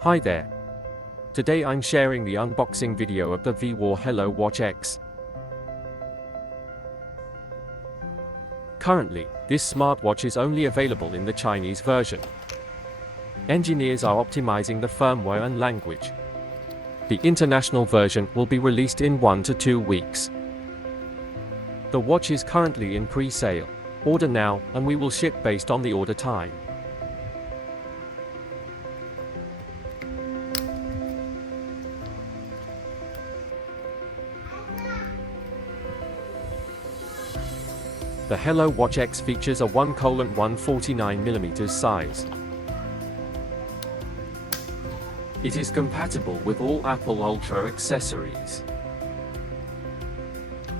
Hi there. Today I'm sharing the unboxing video of the VWAR Hello Watch X. Currently, this smartwatch is only available in the Chinese version. Engineers are optimizing the firmware and language. The international version will be released in 1 to 2 weeks. The watch is currently in pre-sale. Order now, and we will ship based on the order time. The Hello Watch X features a 1:149mm size. It is compatible with all Apple Ultra accessories.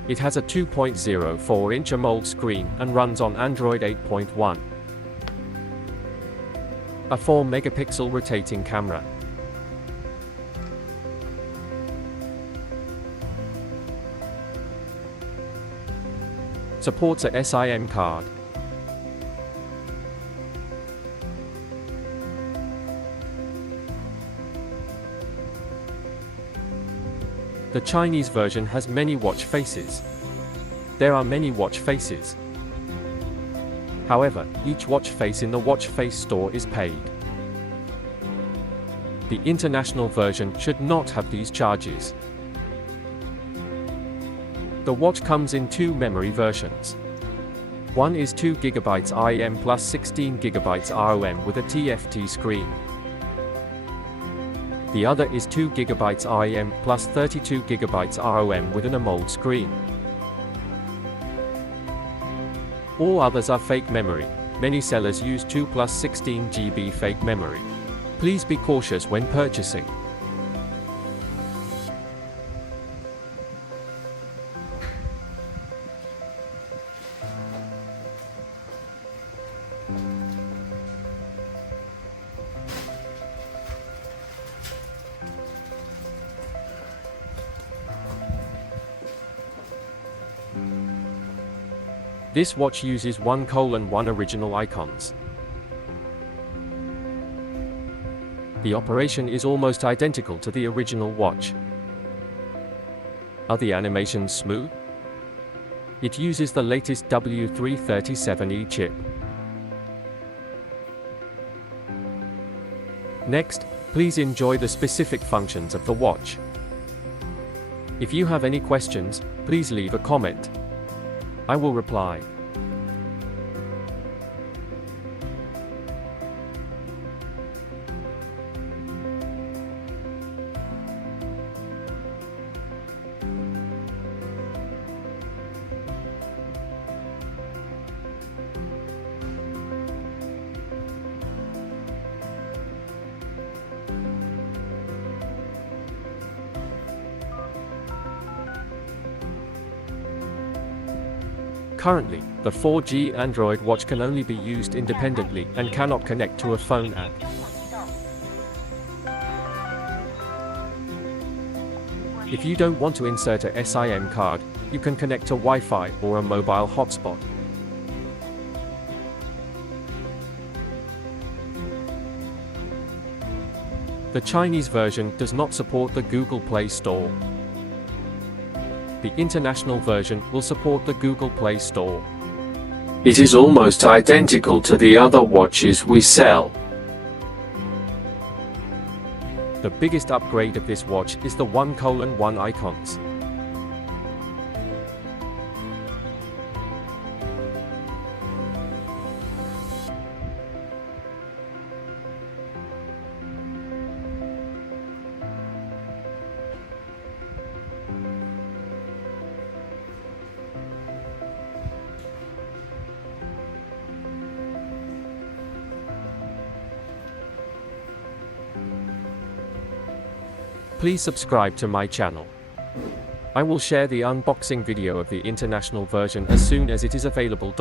It has a 2.04-inch AMOLED screen and runs on Android 8.1. A 4-megapixel rotating camera. Supports a SIM card. The Chinese version has many watch faces. There are many watch faces. However, each watch face in the watch face store is paid. The international version should not have these charges. The watch comes in 2 memory versions. One is 2GB IM plus 16GB ROM with a TFT screen. The other is 2GB IM plus 32GB ROM with an AMOLED screen. All others are fake memory. Many sellers use 2 plus 16GB fake memory. Please be cautious when purchasing. This watch uses 1:1 original icons. The operation is almost identical to the original watch. Are the animations smooth? It uses the latest W377E chip. Next, please enjoy the specific functions of the watch. If you have any questions, please leave a comment. I will reply. Currently, the 4G Android watch can only be used independently and cannot connect to a phone app. If you don't want to insert a SIM card, you can connect to Wi-Fi or a mobile hotspot. The Chinese version does not support the Google Play Store. The international version will support the Google Play Store. It is almost identical to the other watches we sell. The biggest upgrade of this watch is the 1:1 icons. Please subscribe to my channel. I will share the unboxing video of the international version as soon as it is available.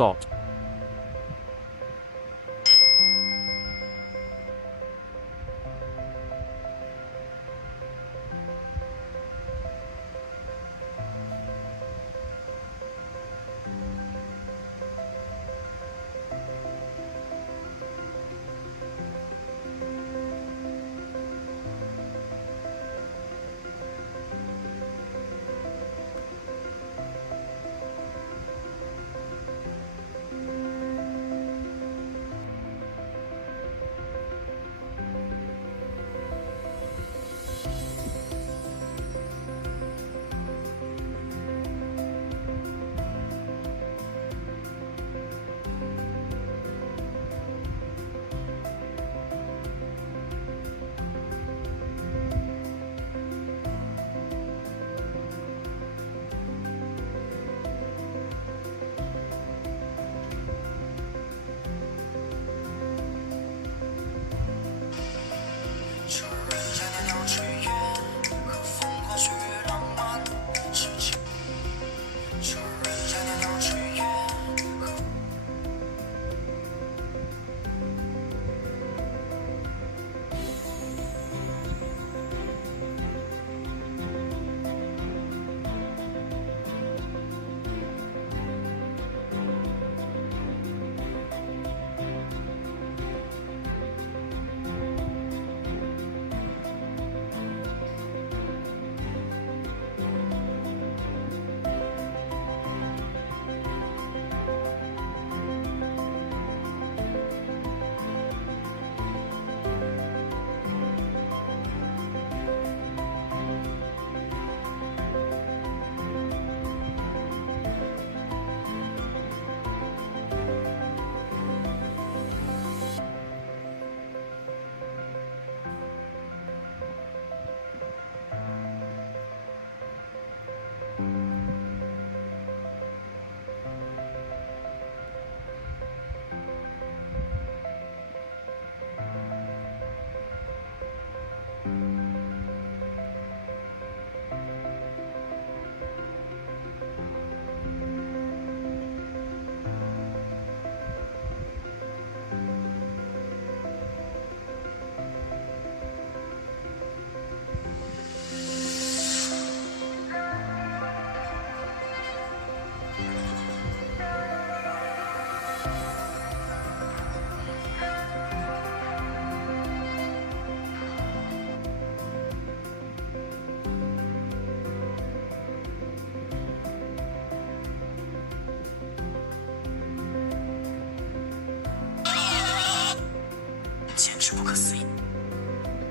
不可思议。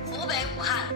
湖北武汉